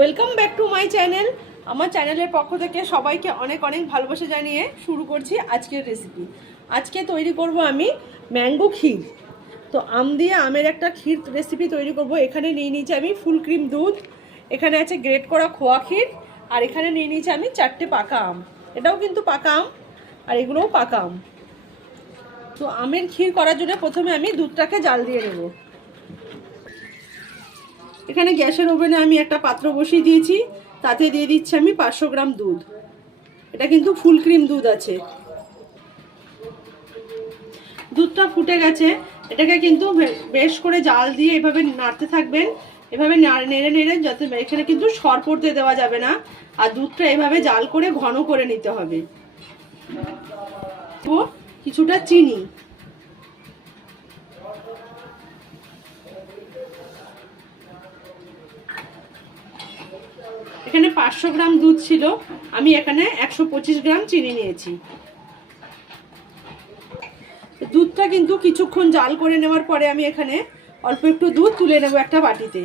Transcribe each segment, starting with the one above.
Welcome back to my channel. আমার চ্যানেলের পক্ষ থেকে সবাইকে অনেক অনেক ভালোবাসা জানিয়ে শুরু করছি আজকের রেসিপি। আজকে তৈরি করব আমি ম্যাঙ্গো ক্ষীর। তো আম দিয়ে আমের একটা ক্ষীর রেসিপি তৈরি করব। এখানে নিয়ে নিয়েছি আমি ফুল ক্রিম দুধ, এখানে আছে গ্রেট করা খোয়া ক্ষীর, আর এখানে নিয়ে নিয়েছি আমি 4টে পাকা আম। এটাও কিন্তু পাকা আম আর এগুলোও পাকা আম। তো আমের ক্ষীর করার জন্য প্রথমে আমি দুধটাকে জাল দিয়ে নেব। এখানে গ্যাসের ওভেনে আমি একটা পাত্র বসিয়ে দিয়েছি, তাতে দিয়ে দিচ্ছি আমি 500 গ্রাম দুধ। এটা কিন্তু ফুল ক্রিম দুধ আছে। দুধটা ফুটে গেছে, এটাকে কিন্তু বেশ করে জাল দিয়ে এভাবে নাড়তে থাকবেন। এভাবে নেড়ে নেড়ে যাতে এখানে কিন্তু সর পড়তে দেওয়া যাবে না, আর দুধটা এভাবে জাল করে ঘন করে নিতে হবে। তো কিছুটা চিনি, এখানে 500 গ্রাম দুধ ছিল, আমি এখানে 125 গ্রাম চিনি নিয়েছি। দুধটা কিন্তু কিছুক্ষণ জাল করে নেওয়ার পরে আমি এখানে অল্প একটু দুধ তুলে নেব একটা বাটিতে।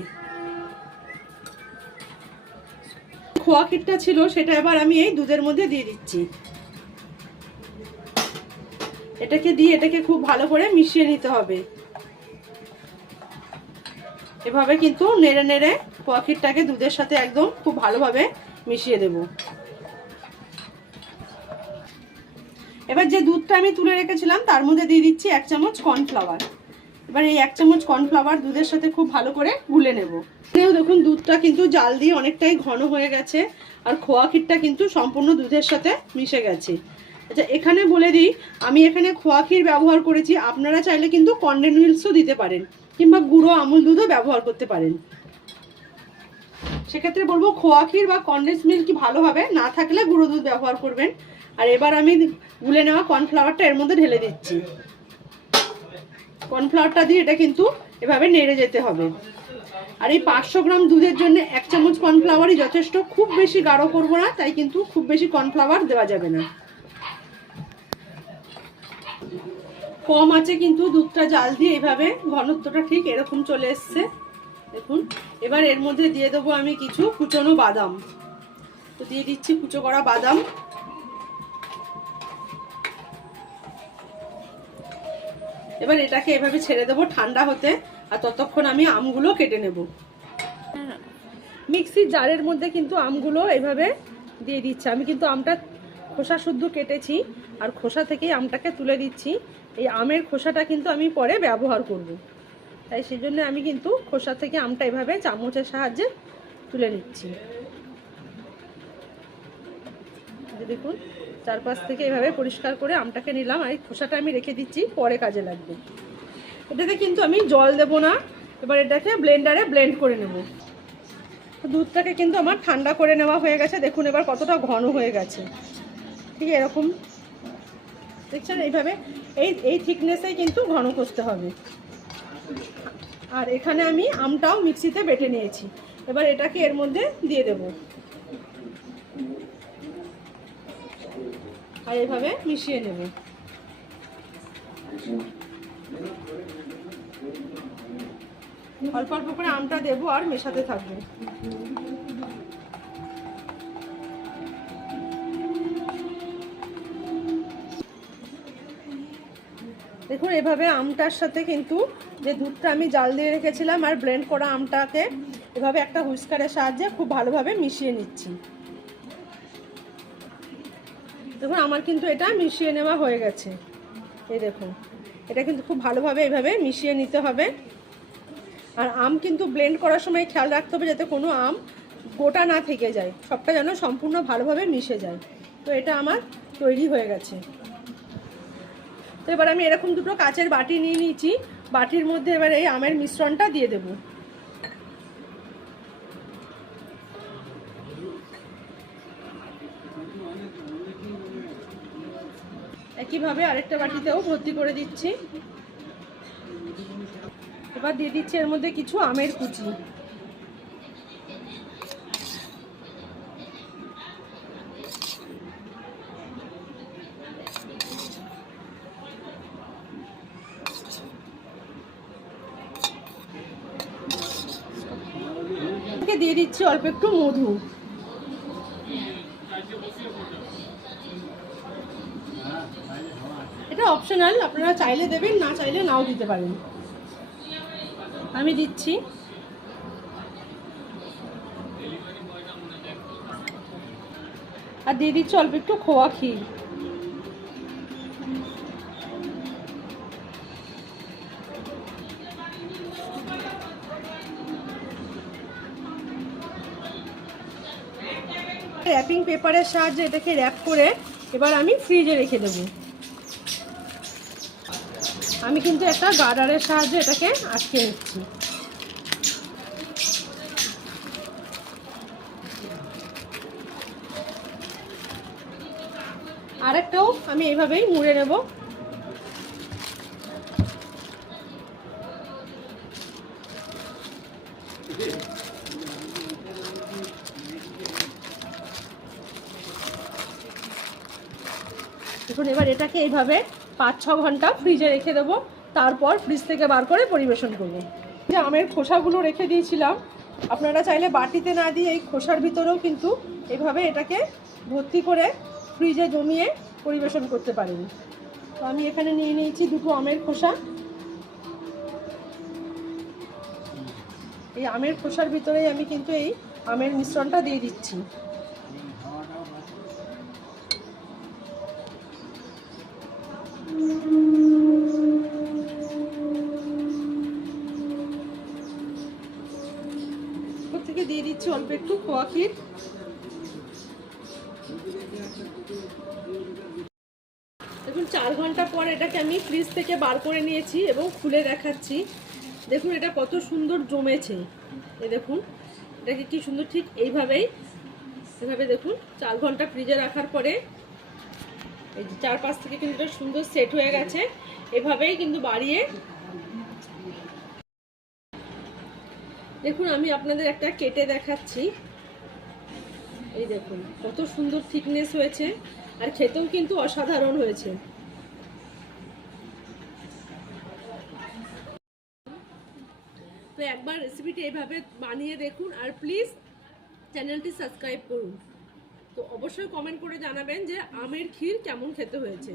খোয়া ক্ষীরটা ছিল সেটা এবার আমি এই দুধের মধ্যে দিয়ে দিচ্ছি। এটাকে দিয়ে এটাকে খুব ভালো করে মিশিয়ে নিতে হবে। এভাবে কিন্তু নেড়ে নেড়ে খোয়া ক্ষীরটাকে দুধের সাথে একদম খুব ভালোভাবে মিশিয়ে দেব। এবার যে দুধটা আমি তুলে রেখেছিলাম তার মধ্যে দিয়ে দিচ্ছি 1 চামচ কর্নফ্লাওয়ার। এবার এই 1 চামচ কর্নফ্লাওয়ার দুধের সাথে খুব ভালো করে গুলে নেব। দেখুন দুধটা কিন্তু জাল দিয়ে অনেকটাই ঘন হয়ে গেছে, আর খোয়া ক্ষীরটা কিন্তু সম্পূর্ণ দুধের সাথে মিশে গেছে। আচ্ছা, এখানে বলে দিই আমি এখানে খোয়া ক্ষীর ব্যবহার করেছি, আপনারা চাইলে কিন্তু কনডেন্স মিল্কও দিতে পারেন, কিংবা গুঁড়ো আমুল দুধও ব্যবহার করতে পারেন। সেক্ষেত্রে বলবো খোয়া ক্ষীর বা কনডেন্স মিল্ক ভালো হবে, না থাকলে গুঁড়ো দুধ ব্যবহার করবেন। আর এবার আমি গুলে নেওয়া কর্নফ্লাওয়ারটা এর মধ্যে ঢেলে দিচ্ছি। কর্নফ্লাওয়ারটা দিয়ে এটা কিন্তু এভাবে নেড়ে যেতে হবে। আর এই 500 গ্রাম দুধের জন্য 1 চামচ কর্নফ্লাওয়ারই যথেষ্ট, খুব বেশি গাঢ় করব না, তাই কিন্তু খুব বেশি কর্নফ্লাওয়ার দেওয়া যাবে না। কম আছে কিন্তু দুধটা জাল দিয়ে এইভাবে ঘনত্বটা ঠিক এরকম চলে এসছে দেখুন। এবার এর মধ্যে দিয়ে দেবো আমি কিছু কুচনো বাদাম। তো দিয়ে দিচ্ছি কুচো করা বাদাম। এবার এটাকে এভাবে ছেড়ে দেবো ঠান্ডা হতে, আর ততক্ষণ আমি আমগুলো কেটে নেব। মিক্সির জারের মধ্যে কিন্তু আমগুলো এভাবে দিয়ে দিচ্ছি। আমি কিন্তু আমটা খোসা শুদ্ধ কেটেছি, আর খোসা থেকেই আমটাকে তুলে দিচ্ছি। এই আমের খোসাটা কিন্তু আমি পরে ব্যবহার করব, তাই সেই জন্য আমি কিন্তু খোসা থেকে আমটা এভাবে চামচের সাহায্যে তুলে নিচ্ছি। দেখুন চারপাশ থেকে এভাবে পরিষ্কার করে আমটাকে নিলাম, আর এই খোসাটা আমি রেখে দিচ্ছি, পরে কাজে লাগবে। এটাতে কিন্তু আমি জল দেব না। এবার এটাকে ব্লেন্ডারে ব্লেন্ড করে নেব। দুধটাকে কিন্তু আমার ঠান্ডা করে নেওয়া হয়ে গেছে, দেখুন এবার কতটা ঘন হয়ে গেছে। ঠিক এরকম দেখছেন, এইভাবে এই থিকনেসেই কিন্তু ঘন করতে হবে। আর এখানে আমি আমটাও মিক্সিতে বেটে নিয়েছি। এবার এটাকে এর মধ্যে দিয়ে দেব, আর এভাবে মিশিয়ে নেব। অল্প অল্প করে আমটা দেবো আর মেশাতে থাকবো। দেখুন এভাবে আমটার সাথে কিন্তু যে দুধটা আমি জাল দিয়ে রেখেছিলাম আর ব্লেন্ড করা আমটাকে এভাবে একটা হুইস্কারের সাহায্যে খুব ভালোভাবে মিশিয়ে নিচ্ছি। দেখুন আমার কিন্তু এটা মিশিয়ে নেওয়া হয়ে গেছে। এই দেখুন এটা কিন্তু খুব ভালোভাবে এইভাবে মিশিয়ে নিতে হবে। আর আম কিন্তু ব্লেন্ড করার সময় খেয়াল রাখতে হবে যাতে কোনো আম গোটা না থেকে যায়, সবটা যেন সম্পূর্ণ ভালোভাবে মিশে যায়। তো এটা আমার তৈরি হয়ে গেছে। তো এবার আমি এরকম দুটো কাচের বাটি নিয়ে নিয়েছি, বাটির মধ্যে এবার এই আমের মিশ্রণটা দিয়ে দেব। একইভাবে আরেকটা বাটিতেও ভর্তি করে দিচ্ছি। এবার দিয়ে দিচ্ছি এর মধ্যে কিছু আমের কুচি। দিয়ে দিচ্ছি অল্প একটু মধু। এটা অপশনাল, আপনারা চাইলে দেবেন, না চাইলে নাও দিতে পারেন। আমি দিচ্ছি। আর দিয়ে দিচ্ছি অল্প একটু খোয়া ক্ষীর। র্যাপিং পেপারের সাহায্যে এটাকে র্যাপ করে এবার আমি ফ্রিজে রেখে দেবো। আমি কিন্তু একটা গার্ডারের সাহায্যে এটাকে আটকে নিচ্ছি। আরেকটাও আমি এইভাবেই মুড়ে নেব। দেখুন এবার এটাকে এইভাবে 5-6 ঘন্টা ফ্রিজে রেখে দেবো, তারপর ফ্রিজ থেকে বার করে পরিবেশন করব। যে আমের খোসাগুলো রেখে দিয়েছিলাম, আপনারা চাইলে বাটিতে না দিয়ে এই খোসার ভিতরেও কিন্তু এইভাবে এটাকে ভর্তি করে ফ্রিজে জমিয়ে পরিবেশন করতে পারেন। তো আমি এখানে নিয়ে নিয়েছি 2টো আমের খোসা। এই আমের খোসার ভিতরেই আমি কিন্তু এই আমের মিশ্রণটা দিয়ে দিচ্ছি। থেকে দিয়ে দিচ্ছি অল্প একটু খোয়া ক্ষীর। দেখুন 4 ঘন্টা পর এটাকে আমি ফ্রিজ থেকে বার করে নিয়েছি এবং খুলে দেখাচ্ছি। দেখুন এটা কত সুন্দর জমেছে। এই দেখুন এটাকে কি সুন্দর, ঠিক এইভাবে দেখুন 4 ঘন্টা ফ্রিজে রাখার পরে এই যে 4-5 থেকে কিন্তু এটা সুন্দর সেট হয়ে গেছে। এভাবেই কিন্তু বাড়িয়ে দেখুন আমি আপনাদের একটা কেটে দেখাচ্ছি। এই দেখুন কত সুন্দর থিকনেস হয়েছে, আর খেতেও কিন্তু অসাধারণ হয়েছে। তো একবার রেসিপিটি এইভাবে বানিয়ে দেখুন, আর প্লিজ চ্যানেলটি সাবস্ক্রাইব করুন। তো অবশ্যই কমেন্ট করে জানাবেন যে আমের ক্ষীর কেমন খেতে হয়েছে।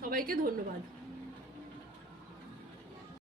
সবাইকে ধন্যবাদ।